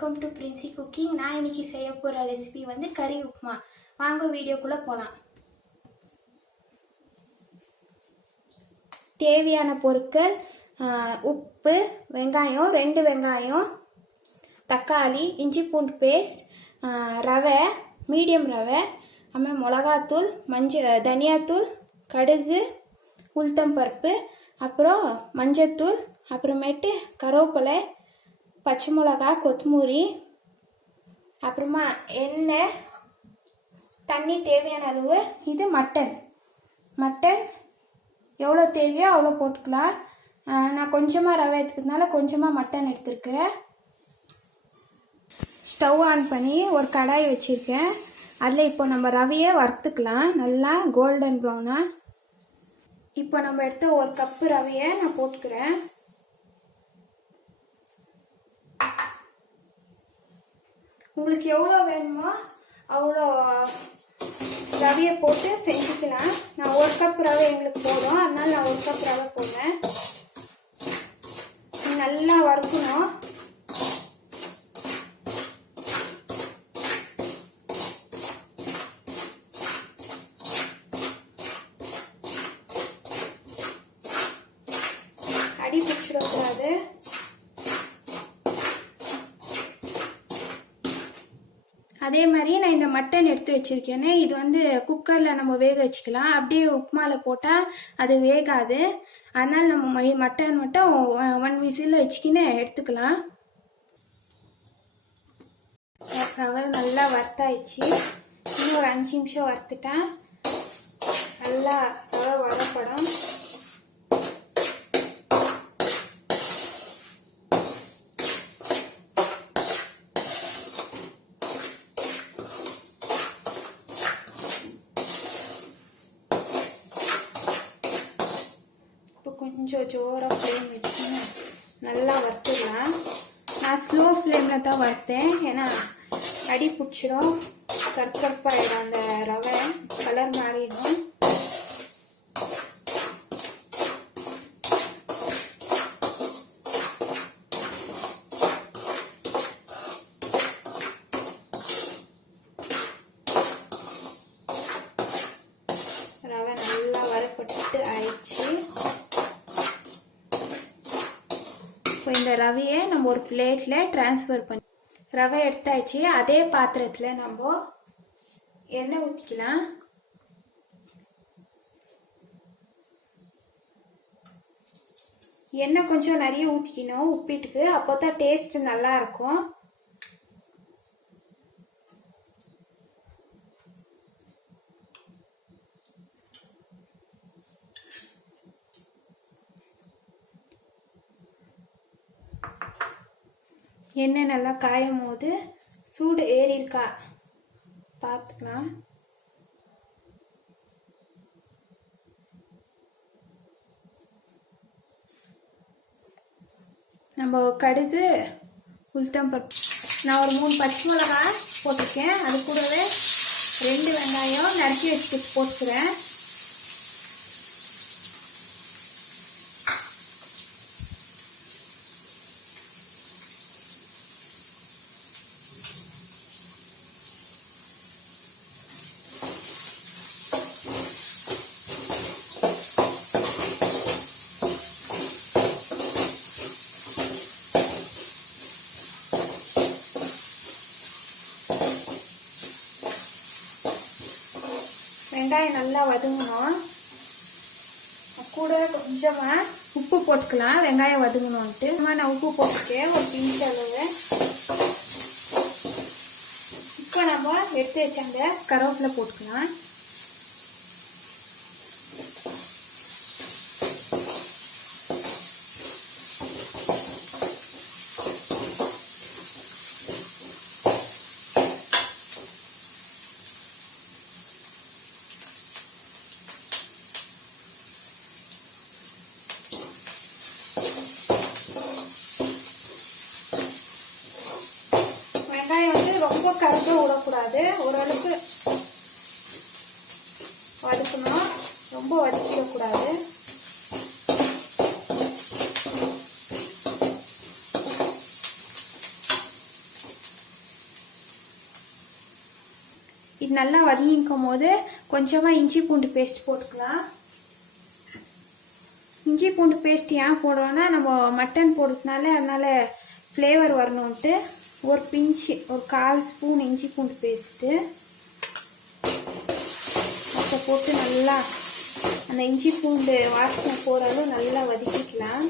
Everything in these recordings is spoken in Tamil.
Welcome to Princy cooking. நான் இன்னைக்கு செய்ய போகிற ரெசிபி வந்து கறி உப்புமா. வாங்க வீடியோக்குள்ளே போகலாம். தேவையான பொருட்கள் உப்பு, வெங்காயம் 2 வெங்காயம், தக்காளி, இஞ்சி பூண்டு பேஸ்ட், ரவை, மீடியம் ரவை, அப்புறம் மிளகாத்தூள், தனியாத்தூள், கடுகு, உளுத்தம்பருப்பு, அப்புறம் மஞ்சத்தூள், அப்புறமேட்டு கருவேப்பிலை, பச்சை மிளகா, கொத்தமல்லி, அப்புறமா எண்ணெய், தண்ணி தேவையான அளவு. இது மட்டன் எவ்வளோ தேவையோ அவ்வளோ போட்டுக்கலாம். நான் கொஞ்சமாக ரவை எடுத்துக்கிறதுனால கொஞ்சமாக மட்டன் எடுத்துருக்கிறேன். ஸ்டவ் ஆன் பண்ணி ஒரு கடாய் வச்சுருக்கேன். அதில் இப்போ நம்ம ரவையை வறுத்துக்கலாம் நல்லா கோல்டன் ப்ரௌனாக. இப்போ நம்ம எடுத்த 1 கப்பு ரவையை நான் போட்டுக்கிறேன். உங்களுக்கு எவ்வளோ வேணுமோ அவ்வளோ ரவையை போட்டு செஞ்சுக்கலாம். நான் 1 கப் ரவை எங்களுக்கு போதும், அதனால நான் 1 கப் ரவை போடுறேன். நல்லா வறுக்கணும். அடி பிடிச்சிடக்கூடாது. அதே மாதிரி நான் இந்த மட்டன் எடுத்து வச்சிருக்கேனே, இது வந்து குக்கரில் நம்ம வேக வச்சுக்கலாம். அப்படியே உப்புமாவில் போட்டால் அது வேகாது. அதனால நம்ம மட்டன் மட்டும் 1 விசில் வச்சுக்கின்னு எடுத்துக்கலாம். ரவை நல்லா வறுத்தாயிடுச்சு. இன்னும் ஒரு 5 நிமிஷம் வறுத்துட்டா நல்லா ரவை வறுப்படும். கொஞ்சம் ஜோராக ஃப்ளேம் வச்சுன்னு நல்லா வறுத்துடலாம். நான் ஸ்லோ ஃப்ளேமில் தான் வறுத்தேன், ஏன்னா அடி பிடிச்சிடும், கற்கற்பாயிடும், அந்த ரவை கலர் மாறிடும். ரவை நல்லா வறுப்பட்டு ஆயிடுச்சு. இப்போ இந்த ரவையை நம்ம ஒரு பிளேட்டில் ட்ரான்ஸ்ஃபர் பண்ணி ரவை எடுத்தாச்சு. அதே பாத்திரத்தில் நம்ம எண்ணெய் ஊற்றிக்கலாம். எண்ணெய் கொஞ்சம் நிறைய ஊற்றிக்கணும் உப்பிட்டுக்கு, அப்போ தான் டேஸ்ட் நல்லா இருக்கும். எண்ணெய் நல்லா காயும் போது சூடு ஏறி இருக்கா பார்த்துக்கலாம். நம்ம கடுகு, உளுத்தம்பருப்பு, நான் ஒரு 3 பச்சை மிளகாய் போட்டிருக்கேன். அது கூடவே 2 வெங்காயம் நறுக்கி வச்சு போட்டுக்கிறேன். வெங்காயம் நல்லா வதங்கணும். கூட கொஞ்சமாக உப்பு போட்டுக்கலாம், வெங்காயம் வதங்கணும்ட்டு. நான் உப்பு போட்டுருக்கேன், ஒரு பிஞ்ச் அளவு. இப்போ நம்ம எடுத்து வச்சாங்க கருவேப்பிலை போட்டுக்கலாம். வெங்காயம் வந்து ரொம்ப கருக விடக்கூடாது, ஓரளவுக்கு வதக்கணும், ரொம்ப வதக்கிடக்கூடாது. இது நல்லா வதங்கிக்கும் போது கொஞ்சமாக இஞ்சி பூண்டு பேஸ்ட் போட்டுக்கலாம். இஞ்சி பூண்டு பேஸ்ட் ஏன் போடுறோன்னா நம்ம மட்டன் போடுறதுனால அதனால ஃப்ளேவர் வரணுன்ட்டு ஒரு பிஞ்சு ஒரு 1/4 ஸ்பூன் இஞ்சி பூண்டு பேஸ்ட்டு அதை போட்டு நல்லா அந்த இஞ்சி பூண்டு வாசனை போகிறளவு நல்லா வதக்கிக்கலாம்.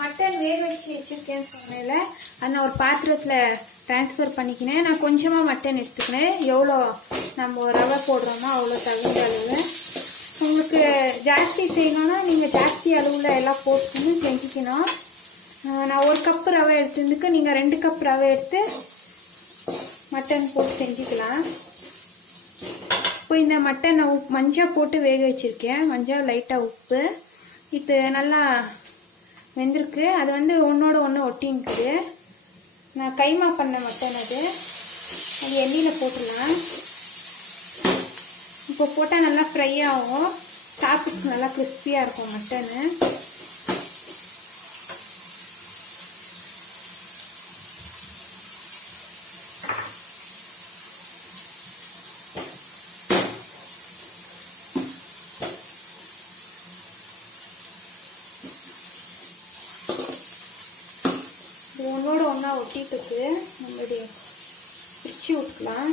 மட்டன் வேக வச்சு வச்சுருக்கேன்னு சொன்னேன்ல, அதை நான் ஒரு பாத்திரத்தில் ட்ரான்ஸ்ஃபர் பண்ணிக்கினேன். நான் கொஞ்சமாக மட்டன் எடுத்துக்கினேன். எவ்வளோ நம்ம ரவை போடுறோமோ அவ்வளோ தகுந்த அளவு. உங்களுக்கு ஜாஸ்தி செய்யணும்னா நீங்கள் ஜாஸ்தி அளவில் எல்லாம் போட்டு செஞ்சுக்கணும். நான் 1 கப் ரவை எடுத்ததுக்கு நீங்கள் 2 கப் ரவை எடுத்து மட்டன் போட்டு செஞ்சுக்கலாம். இப்போ இந்த மட்டன் நான் மஞ்சள் போட்டு வேக வச்சுருக்கேன். மஞ்சள் லைட்டாக உப்பு. இது நல்லா வெந்திருக்கு. அது வந்து ஒன்றோட ஒன்று ஒட்டின்னுக்குது. நான் கைமா பண்ண மட்டன் அது எண்ணெயில் போட்டுடலாம். இப்போ போட்டால் நல்லா ஃப்ரை ஆகும். சாப்பிட்டு நல்லா கிறிஸ்பியாக இருக்கும் மட்டனு. ஒன்றோட ஒன்றா ஒட்டிட்டு நம்மளுடைய பிரிச்சு விட்டுக்கலாம்.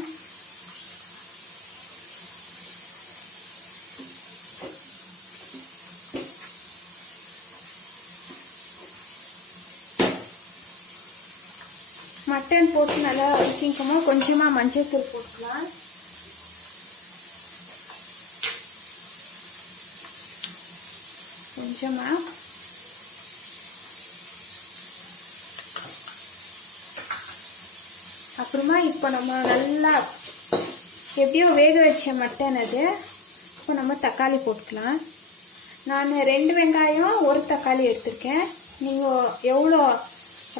மட்டன் போட்டு நல்லா வதக்கிக்கோமா. கொஞ்சமாக மஞ்சள் தூள் போட்டுக்கலாம். கொஞ்சமாக அப்புறமா இப்போ நம்ம நல்லா எப்படியோ வேக வச்ச மட்டன் அது. இப்போ நம்ம தக்காளி போட்டுக்கலாம். நான் 2 வெங்காயம் 1 தக்காளி எடுத்திருக்கேன். நீங்கள் எவ்வளோ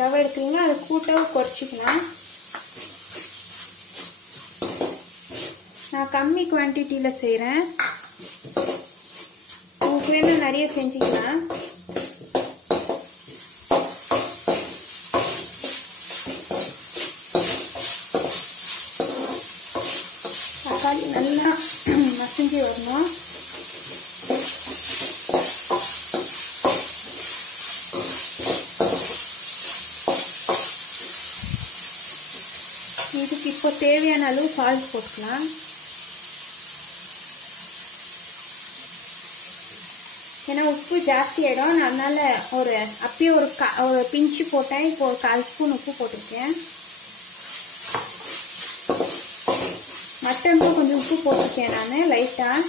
ரவை எடுக்கிறீங்களோ அதை கூட்டவும் குறைச்சிக்கலாம். நான் கம்மி குவான்டிட்டியில் செய்கிறேன். உங்களுக்கு வேணும் நிறைய செஞ்சுக்கலாம். தக்காளி நல்லா மசிஞ்சு வரணும். இதுக்கு இப்போ தேவையான அளவு சால்ட் போட்டுக்கலாம். ஏன்னா உப்பு ஜாஸ்தி ஆகிடும். நான் அதனால் அப்பயே ஒரு பிஞ்சு போட்டேன். இப்போ ஒரு 1/4 ஸ்பூன் உப்பு போட்டிருக்கேன். மட்டனுக்கும் கொஞ்சம் உப்பு போட்டிருக்கேன் நான் லைட்டாக.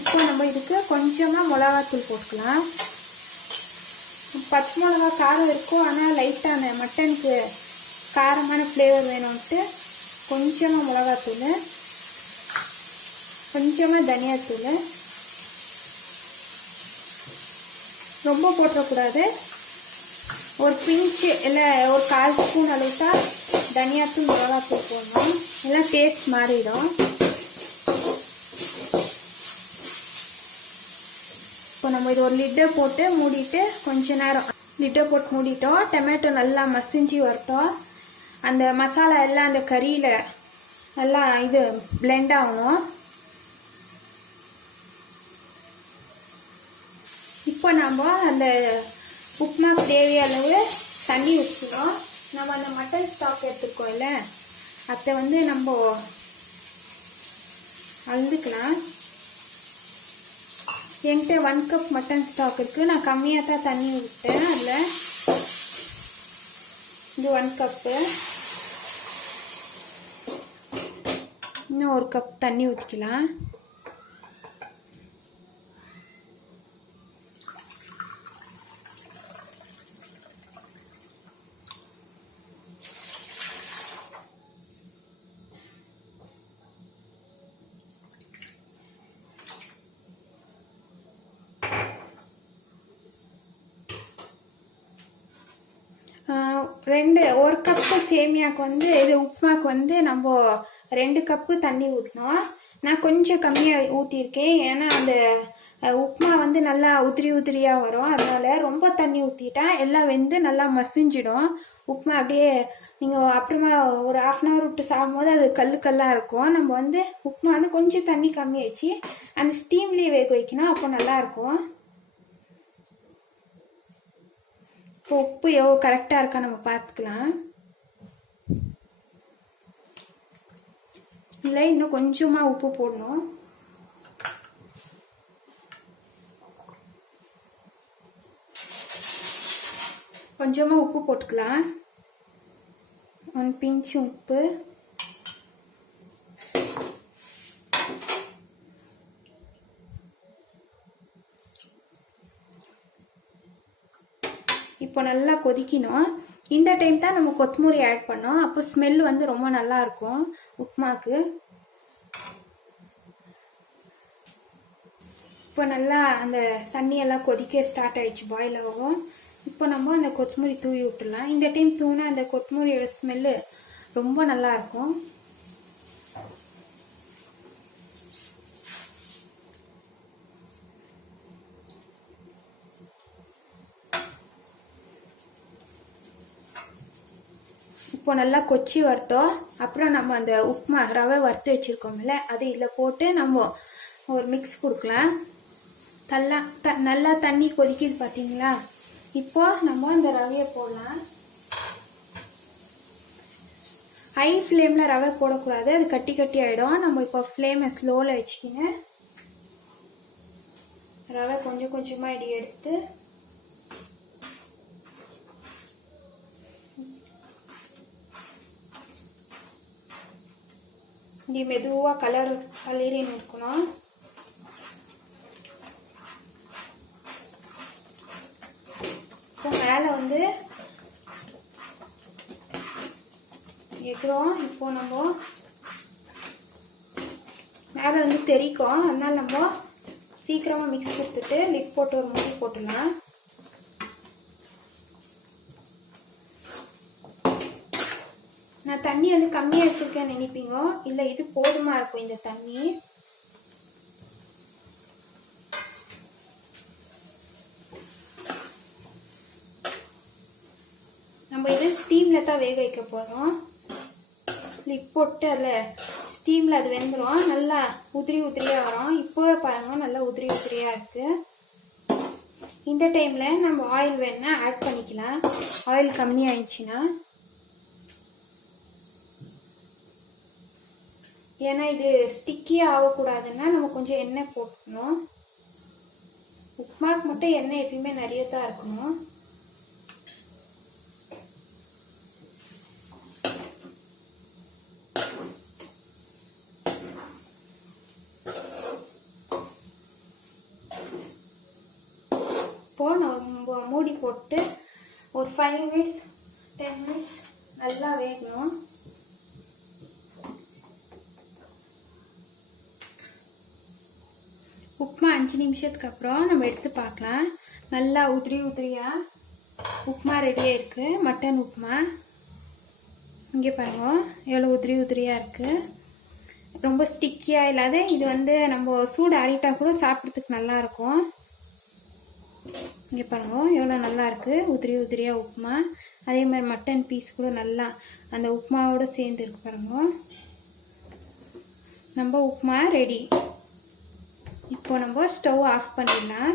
இப்போ நம்ம இதுக்கு கொஞ்சமாக மிளகாத்தூள் போட்டுக்கலாம். பச்சை மிளகா காரம் இருக்கும். ஆனால் லைட்டாக அந்த மட்டனுக்கு காரமான ஃப்ளேவர் வேணும்ட்டு கொஞ்சமாக மிளகாத்தூள், கொஞ்சமாக தனியாத்தூள். ரொம்ப போட்டுறக்கூடாது. ஒரு பிஞ்சு இல்லை ஒரு 1/4 ஸ்பூன் அளவுக்கு தனியாத்தூள் மிளகாத்தூள் போடணும். எல்லாம் டேஸ்ட் மாறிடும். இப்போ நம்ம இது ஒரு லிட்டை போட்டு மூடிட்டு கொஞ்ச நேரம் லிட்டை போட்டு மூடிட்டோம். டொமேட்டோ நல்லா மசிஞ்சு வரட்டும். அந்த மசாலா எல்லாம் அந்த கறியில் நல்லா இது பிளெண்ட் ஆகணும். இப்போ நம்ம அந்த உப்புமாக்கு தேவையான அளவு தண்ணி ஊற்றிக்கிறோம். நம்ம அந்த மட்டன் ஸ்டாக் எடுத்துருக்கோம் இல்லை, அதை வந்து நம்ம அளந்துக்கலாம். என்கிட்ட 1 கப் மட்டன் ஸ்டாக் இருக்குது. நான் கம்மியாக தான் தண்ணி விட்டேன். அதில் இது 1 கப்பு. இன்னும் 1 கப் தண்ணி ஊற்றிக்கலாம். ஒரு கப்பு சேமியாவுக்கு வந்து இது உப்புமாவுக்கு வந்து நம்ம 2 கப்பு தண்ணி ஊற்றணும். நான் கொஞ்சம் கம்மியாக ஊற்றிருக்கேன். ஏன்னா அந்த உப்புமா வந்து நல்லா உதிரியாக வரும். அதனால ரொம்ப தண்ணி ஊற்றிட்டா எல்லாம் வெந்து நல்லா மசிஞ்சிடும். உப்புமா அப்படியே நீங்கள் அப்புறமா ஒரு 1/2 hour விட்டு சாப்பிடும்போது அது கல்லாக இருக்கும். நம்ம வந்து உப்புமா வந்து கொஞ்சம் தண்ணி கம்மியாச்சு அந்த ஸ்டீம்லேயே வேக வைக்கணும். அப்போ நல்லாயிருக்கும். இப்போ உப்பு எவ்வளோ கரெக்டாக இருக்கா நம்ம பார்த்துக்கலாம். இல்லை இன்னும் கொஞ்சமாக உப்பு போடணும். கொஞ்சமாக உப்பு போட்டுக்கலாம். 1 pinch உப்பு. இப்போ நல்லா கொதிக்கணும். இந்த டைம் தான் நம்ம கொத்தமல்லி ஆட் பண்ணோம். அப்போ ஸ்மெல் வந்து ரொம்ப நல்லா இருக்கும் உப்புமாக்கு. இப்போ நல்லா அந்த தண்ணியெல்லாம் கொதிக்க ஸ்டார்ட் ஆயிடுச்சு, பாயில் ஆகும். இப்போ நம்ம அந்த கொத்தமல்லி தூவி விட்டுடலாம். இந்த டைம் தூவினா அந்த கொத்தமல்லியோட ஸ்மெல்லு ரொம்ப நல்லா இருக்கும். இப்போ நல்லா கொச்சி வரட்டும். அப்புறம் நம்ம அந்த உப்புமா ரவை வறுத்து வச்சுருக்கோம்ல அது இதில் போட்டு நம்ம ஒரு மிக்ஸ் கொடுக்கலாம். நல்லா தண்ணி கொதிக்குது பார்த்தீங்களா? இப்போ நம்ம இந்த ரவையை போடலாம். ஹை ஃப்ளேமில் ரவை போடக்கூடாது, அது கட்டி ஆகிடும். நம்ம இப்போ ஃப்ளேமை ஸ்லோவில் வச்சுக்கிங்க. ரவை கொஞ்சம் கொஞ்சமாக இடி எடுத்து இப்படி மெதுவாக கலரின்னு இருக்கணும். இப்போ மேலே வந்து எகிறோம். இப்போ நம்ம மேலே வந்து தெரிக்கும். அதனால நம்ம சீக்கிரமாக மிக்ஸ் கொடுத்துட்டு லிட் போட்டு ஒரு மூடி போட்டுடலாம். நான் தண்ணி வந்து கம்மியாக வச்சுருக்கேன்னு நினைப்பீங்க. இல்லை இது போதுமா இருக்கும் இந்த தண்ணி. நம்ம இது ஸ்டீமில் தான் வேக வைக்க போகிறோம். லிட் போட்டு அதில் ஸ்டீமில் அது வெந்துடும். நல்லா உதிரியாக வரும். இப்போவே பாருங்க நல்லா உதிரியாக இருக்குது. இந்த டைமில் நம்ம ஆயில் வேணா ஆட் பண்ணிக்கலாம். ஆயில் கம்மியாயிடுச்சுன்னா, ஏன்னா இது ஸ்டிக்கியாக ஆகக்கூடாதுன்னா நம்ம கொஞ்சம் எண்ணெய் போட்டுக்கணும். உப்புமாவுக்கு மட்டும் எண்ணெய் எப்பயுமே நிறைய தான் இருக்கணும். இப்போ நம்ம மூடி போட்டு ஒரு 5 minutes 10 minutes நல்லா வேகணும். உப்புமா 5 நிமிஷத்துக்கு அப்புறம் நம்ம எடுத்து பார்க்கலாம். நல்லா உதிரியாக உப்புமா ரெடியாக இருக்குது. மட்டன் உப்புமா இங்கே பாருங்க எவ்வளோ உதிரியாக இருக்குது. ரொம்ப ஸ்டிக்கியாக இல்லாத இது வந்து நம்ம சூடு ஆறிட்டா கூட சாப்பிட்றதுக்கு நல்லாயிருக்கும். இங்கே பாருங்க எவ்வளோ நல்லா இருக்குது உதிரியாக உப்புமா. அதே மாதிரி மட்டன் பீஸ் கூட நல்லா அந்த உப்புமாவோடு சேர்ந்து இருக்கு பாருங்க. நம்ம உப்புமா ரெடி. இப்போ நம்ம ஸ்டவ் ஆஃப் பண்ணிடலாம்.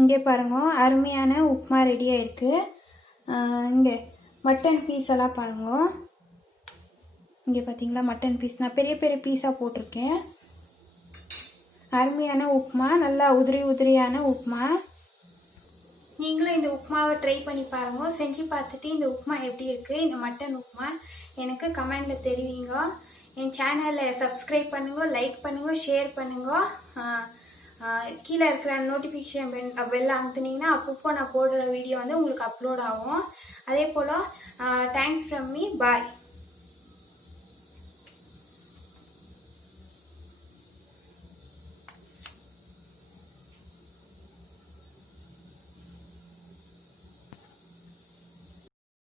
இங்கே பாருங்க அருமையான உப்புமா ரெடியாக இருக்குது. இங்கே மட்டன் பீஸ் எல்லாம் பாருங்க. இங்கே பார்த்தீங்களா மட்டன் பீஸ் நான் பெரிய பீஸாக போட்டிருக்கேன். அருமையான உப்புமா, நல்லா உதிரியான உப்புமா. நீங்களும் இந்த உப்புமாவை ட்ரை பண்ணி பாருங்க. செஞ்சு பார்த்துட்டு இந்த உப்புமா எப்படி இருக்குது, இந்த மட்டன் உப்புமா எனக்கு கமெண்டில் தெரிவிங்க. என் சேனலை சப்ஸ்கிரைப் பண்ணுங்க, லைக் பண்ணுங்க, ஷேர் பண்ணுங்க. கீழே இருக்கிற நோட்டிஃபிகேஷன் பெல் அமுத்துனீங்கன்னா அப்பப்போ நான் போடுற வீடியோ வந்து உங்களுக்கு அப்லோட் ஆகும். அதே போல் தேங்க்ஸ் ஃப்ரம் மீ. பாய்.